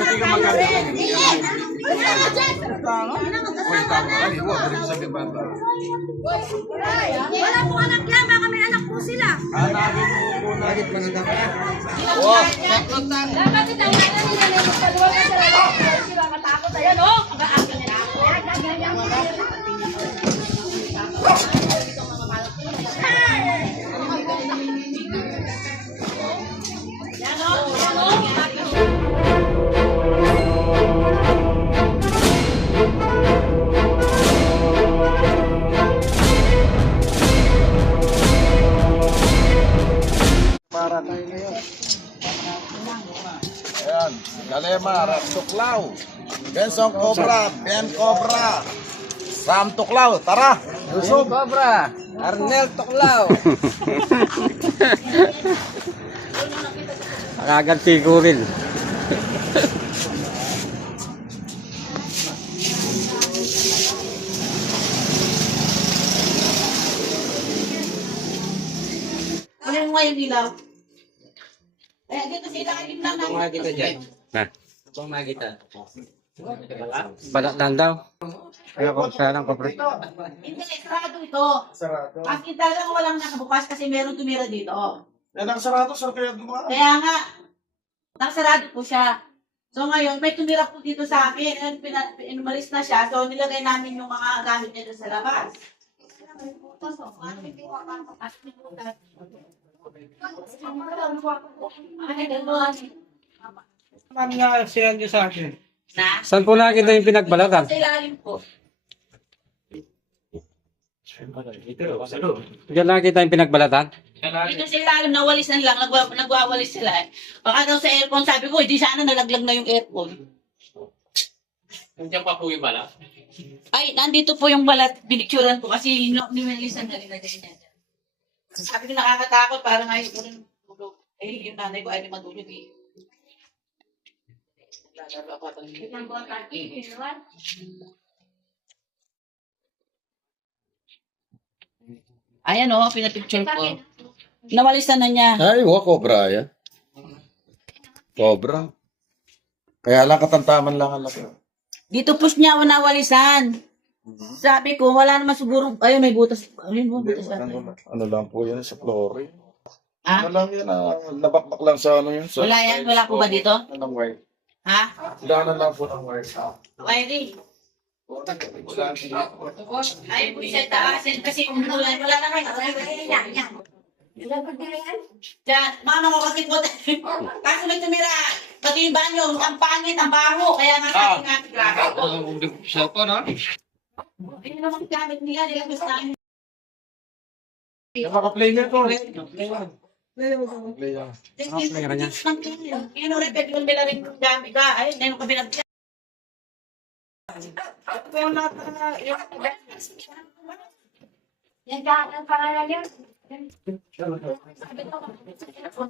So, di ka maganda. Ka. Iwa, ba? Wala po anak yan, baka may anak po sila. Hanapin mo muna. Bakit mananda ka? Dapat itawanan nila na yung kalwa na sila. Sila matakot. Ayan o. Para Tuklaw. Benson Cobra, Ben Cobra. Sam Tuklaw, tara! Yusuf! Cobra, Arnel Toklaw. Nakaganti ko rin. Ano yung ilaw? Eh, dito sila kayo lang namin. Makikita dyan. Na. Kung makita. Balat lang daw. Kaya ko sa lang kopre. Hindi, sarado ito. Sarado. Ang kita lang walang nakabukas kasi meron tumira dito. Yan ang sarado, sir. Kaya dumaan. Kaya nga, nakasarado po siya. So ngayon, may tumira po dito sa akin. Ngayon, pina- inumalis na siya. So nilagay namin yung mga gamit niya doon sa labas. Ay, ganun. Ano nga sila niyo sa akin? Na? Saan po nakita yung pinagbalatan? Sa ilalim po. Diyan nakita yung pinagbalatan? Dito sa ilalim, nawalis na lang, nagwa, nagwawalis sila eh. Baka daw sa aircon, sabi ko, hindi sana nalaglag na yung aircon. Nandiyan pa po yung bala. Ay, nandito po yung balat, binicturan ko kasi no, nimelisan na nilagay niya. dyan. Sabi ko nakakatakot, parang ayaw ko rin. Eh, yung nanay ko ay di matulog eh. Ayan o, pinapicture ko. Nawalisan na niya. Ay, wa, Cobra yan. Cobra. Kaya lang katantaman lang ang laki. Dito po niya ako nawalisan. Sabi ko, wala naman siguro, ayun may butas. Ayun mo, butas na. Ano, ano lang po yan sa flooring. Ha? Ano lang yan, ah, nabakbak lang sa ano yun. Sa Wala yan? Wala po ba dito? Ano ng white. Ha? Daanan lang po ng white. Okay. Ayun po siya taasin kasi umulan. Wala na kayo. Diyan, mama ko kasi po. Kaso may tumira. Pati yung banyo, ang pangit, ang baho. Kaya nga sabi nga, grabe. Siya po, no? Ayun naman gamit nila, nilabas namin. Yung maka-play nito. Yan o, repet yung nila rin yung gamit ka. Ayun, ngayon ko binagyan. Yung lahat na, yung Yan ka, ang pangalan yun. sabi ko,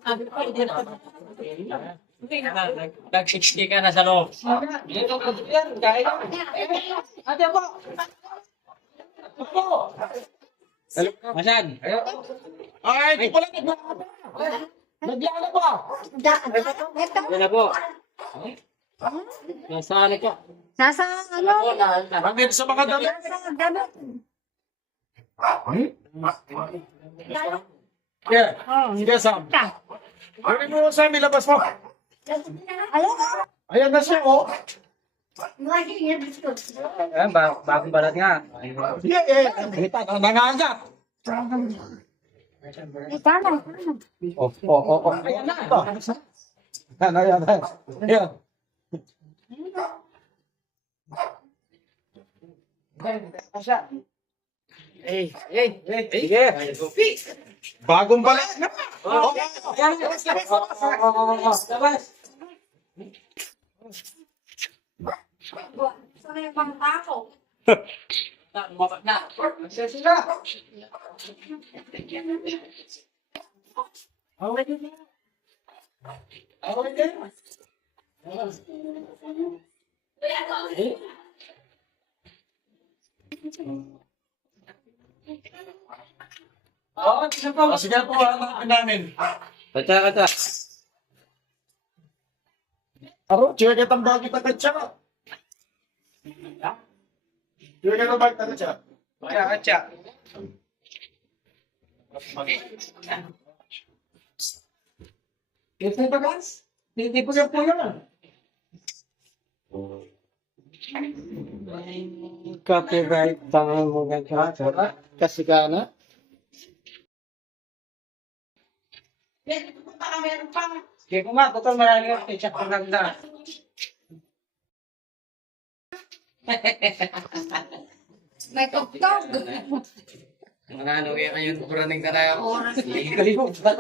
sabi ko, hindi na ako. Nag-60 ka na sa loob. Ate po, Masan? Ay, di pala naglalaba. Naglalaba. Ito, na po. Nasaan ka? nasa ano? Hanggang sa mga damit. Nasa damit. Yeah. Sige, Sam. Kunin mo sa amin, labas mo. Ayun o. Ayan na siya, oh. Ayan, ba bagong balat nga. Yeah, yeah. Kita, nangangat. Ito na. Oh, oh, oh, oh. Ayan na. Ayan, ayan, ayan. Ayan. Eh, eh, eh, sige. Bagong balik na. Oh, Ayan, labas, labas, labas. Labas. Gusto na yung mga tao. Lumabas na. Sige, sige. Okay din. Oo, sige po. Sige po, hanapin namin. Kata, kata. Aro, check it ang bagay takad siya. Check it ang bagay takad siya. Kaya katsa. Ito ba guys? Hindi po yung puyo na. Copyright tangan mo ganyan. Kasi ka na. Pwede po baka meron pang Kaya ko nga, total marami ka. Check ko lang na. May tugtog. Mga ano kaya kayo kuraning ka na oras. Kalibog ba?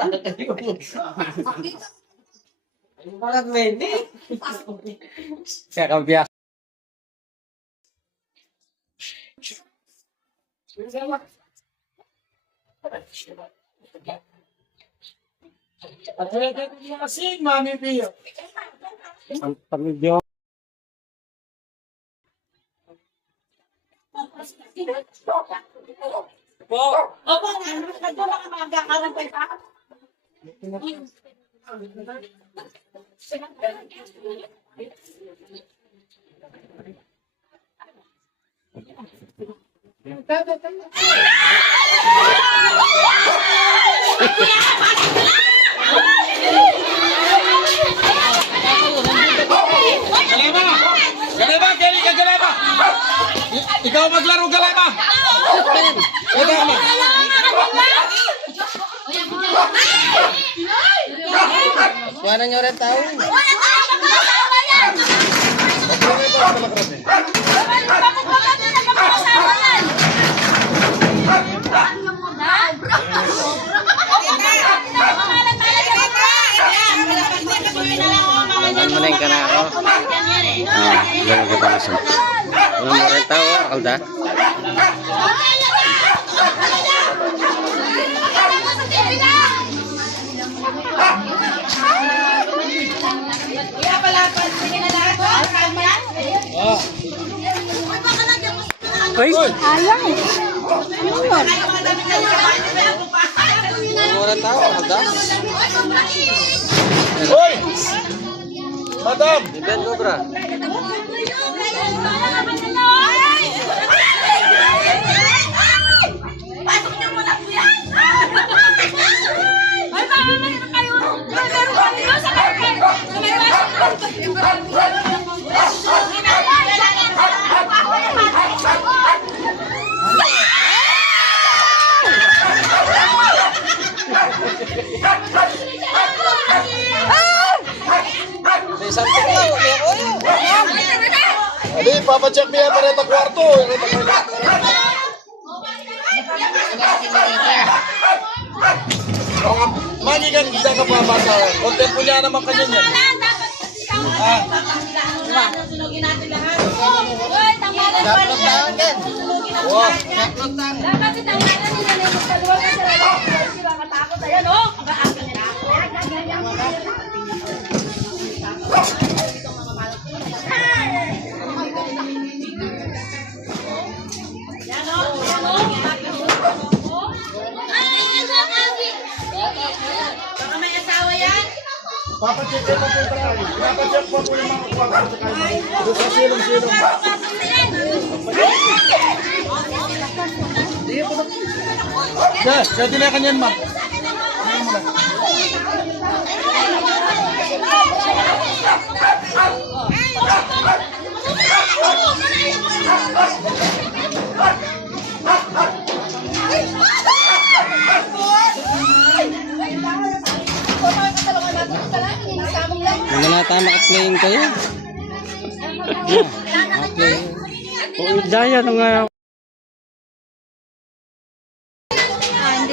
Bakit hindi? Kaya kabiyak. At pwede ko yung asin, Mami Pio. Ang pamilyo. Opo, nagdala ka magkakaroon pa ita. Galeba! I- Ikaw maglaro galeba! Ito ka Wala nyo rin tao. Ano mo na yung kanako? Ah, ganun kita masun. Ano mo rin tao, Alda? Kaya pala, sige na lahat. Kalma yan. Uy! Ayaw mga dami kayo kabahan na ako pa. Wala tao, Alda. Hoy! Madam! Ben Cobra. Pasok May something na. May oyo. Hindi, papacheck mo yan para ito kwarto. Oh, Magi kan kita ka pa bata. Content mo niya naman kanya niyan. Ah, Sunugin natin lahat. Dapat taon din. wow. Dapat itanggalan nila na yung dalawa na. Hindi ba matakot? Ayan, oh. Mag-aakit nila. Baka may asawa yan. Papacheck yan po ito. Papacheck po po yung mga kwarto sa kanya. Doon sa silong-silong. Yes, pwede na kanyan, ma'am. Hindi na tayo maka-playing kayo. Maka-playing. Oh, daya na nga.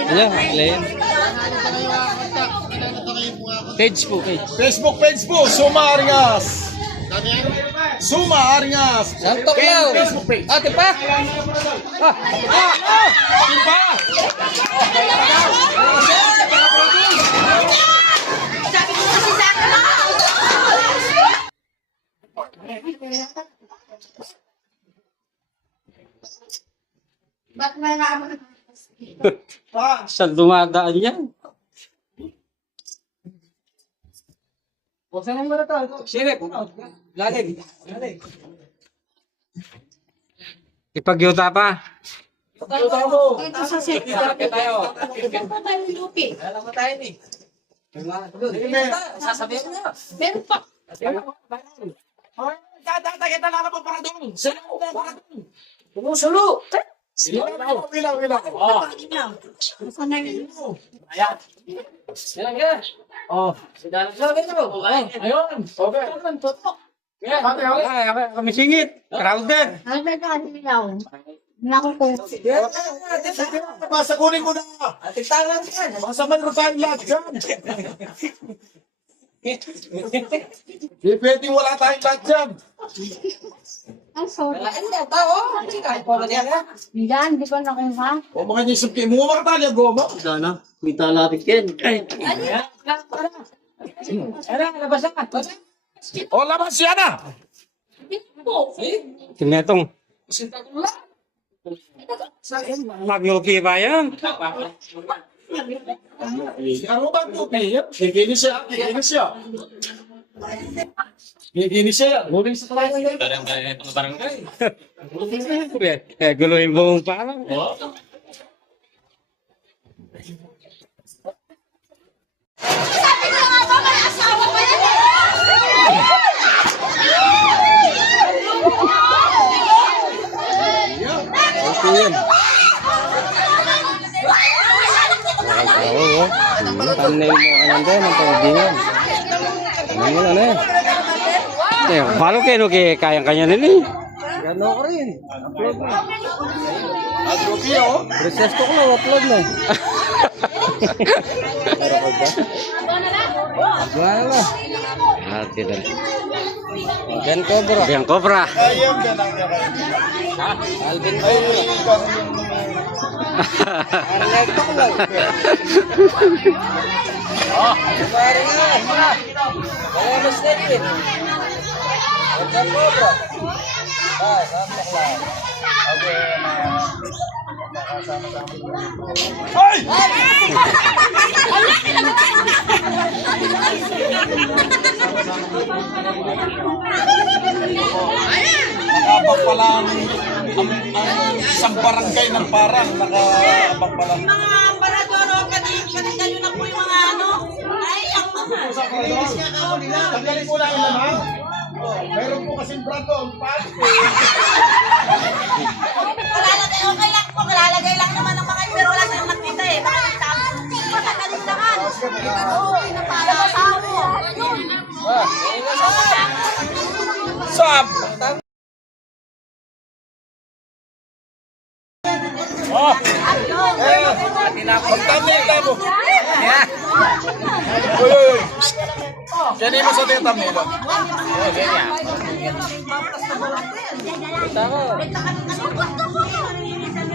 Ayan, maka-playing. Page po, page. Facebook page po, Suma Arias. Suma Kaya Lao. Facebook page. Ate pa! Ah, ah, ah! Timba! Sabi ko kasi sa akin. Bakit may naman? Saan dumadaan yan? Buksan mo na to. Sirip. Lalim. Lalim. Ipagyuta pa. Ito sa set. tayo. Ito pa tayo lupi. Alam mo tayo ni. Sasabihin mo na. Meron pa. Tatakita na naman para doon. Sino mo para doon? Sumusulo. Bilang, bilang, bilang. Oh. Saan na yun? Ayan. Yan, yan. Oh, sigalan siya. Ganun. Oh, ayun. Okay. Yan. Ay, kami singit. Crowded. Ano ba ka nilaw? Nako ko. Basta kunin mo na. Ating tangan yan. Basta man mo tayong lahat dyan. Di pwede wala tayong lahat dyan. Ang sorry. Wala na tao. Kahit po na yan. Yan, di ba nakuha? O mga nisip kayo, mo mga tali, goma. Sana. Kita natin yan. Ano, labas na. O labas siya na. Kinetong. Magyuki ba yan? Ano ba ito? Giginis siya, giginis siya. Giginis siya. Huling sa tayo. Eh, guluhin buong parang. Sabi ko nga ba, may asawa pa yan eh! Okay yan. Oo. Hmm, thumbnail mo ka nandun, ang pagdingan. Ano mo na na eh. Eh, balo kayo no kaya kayang-kanya nila eh. Gano'n ko rin. Adrobio. Recess ko ko na, upload na. Wala na. Hati dan. Dan Cobra. Yang Cobra. Alvin Ay, ko lang. Oh, kumari nga. Kaya mas Edwin. Huwag Cobra. Ah, Santa Claus. Ay! Nakabang pala ang, ang, ang isang barangay ng parang nakabang pala. Mga paradoro, kanil na po yung mga ano. Ay, ang mga. Tanggalin mo lang yung laman. Oh, Meron po kasing brato ang pati. Kalalagay, okay lang po. Kalalagay lang naman ng mga pero wala silang nakita eh. Baka nagtama. Patagalin naman. Oo, napalasaw mo. Sab! Mo. Uy, uy, uy. Diyan mo sa tayo tamil. Oh, ganyan.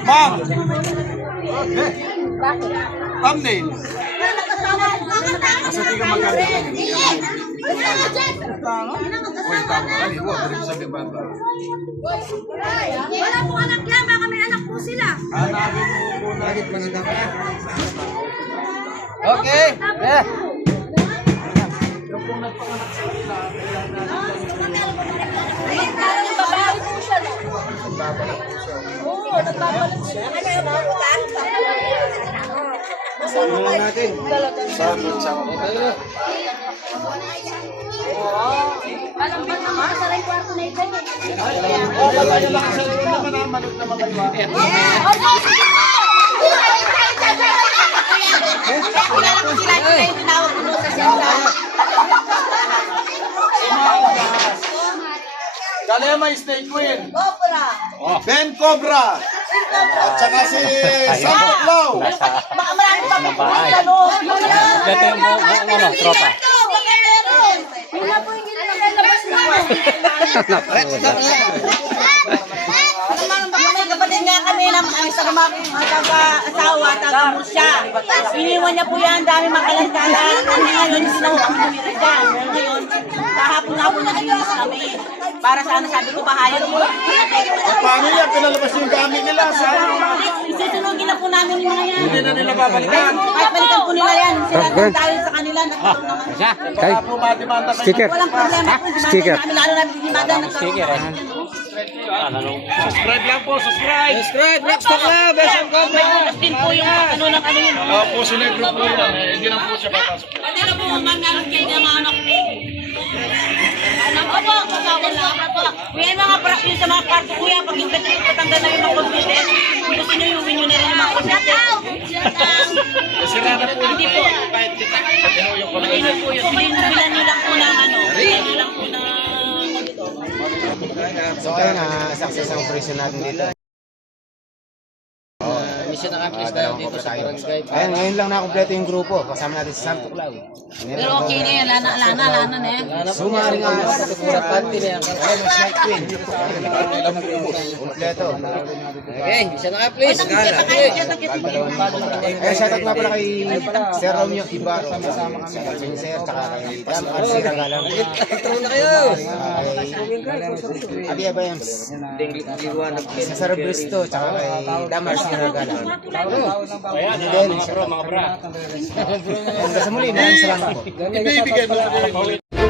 Ma'am! Okay. Thumbnail. Kasi di ka maganda. Uy, tama. Ay, huwag. Ano sabi ba? Wala po anak yan, baka may anak po sila. Hanapin mo muna. Okay. Eh. Babae po siya, no? Oo, nagbabalat siya. Ano yung Ano natin? Alam ba naman, sa rin kwarto na ito eh. Oh, malayo lang sa iyo naman ang manok na magaliwa. Wala lang po sila. Sila yung tinawag ko sa sentral. Kalema Snake Queen. Cobra. Ben Cobra. At saka si Santo Clau. Baka marami pa po ano. Ito yung buong ano, tropa. Wala po hindi na lalabas na. Mga kapatid nga kami isa mga taga-asawa, taga-musya. Iniwan niya po yan, dami mga kalantalan. Ngayon, kami tumira dyan. Ngayon, kahapon-hapon naglinis kami. Para sana sabi ko, bahayan mo. Paano yan? Pinalabas yung gamit nila. Sayang na. Susunugin na po namin yung mga yan. Hindi na nila babalikan. Kahit balikan po nila yan. Sila Ah, lang good. tayo sa kanila. Nagkaroon naman. Kay, Baka po matimanda kayo. sticker. Walang problema po. Ba? Sticker. Namin, lalo na di ba Sticker. Subscribe lang po, subscribe. Subscribe, next to club, Besang May utos din po yung ano ng ano yun. Oo po, sinegro po yan. Eh, Hindi lang po siya papasok. Pwede na po mangyari kayo ng mga anak ko. Po po? Wala pa po. Kuya, yung mga prak sa mga kwarto, kuya, pag yung ganito, patanggal na yung mga computer. Kung gusto nyo, yung nyo na rin yung mga computer. Sira na po. Hindi po. Ano yung Mainom po yun. Bilan bilan nyo lang po ng ano. Bilan nyo lang po ng. So ayun na, success ang operation natin dito. Mission accomplished tayo dito sa barangay. Ayun, ngayon lang nakompleto yung grupo. Kasama natin si Santo Clau. Pero okay na yan. Lana, lana, lana na yan. Sumari nga sa Kurat panty na yan. Ayun, yung Snack Queen. Kompleto. Okay, mission accomplished. Eh, shoutout nga pala kay Sir Romeo Ibaro. Kasama kami. Kay Sir, tsaka kay Dam Arcira Galang. Intro na kayo. Kay Abi Abayams. Sa Sir Bristo, tsaka kay Dam Arcira Galang. Ayan, mga bro, mga bra. Hanggang sa muli, maraming salamat po. Ibibigay mo lang.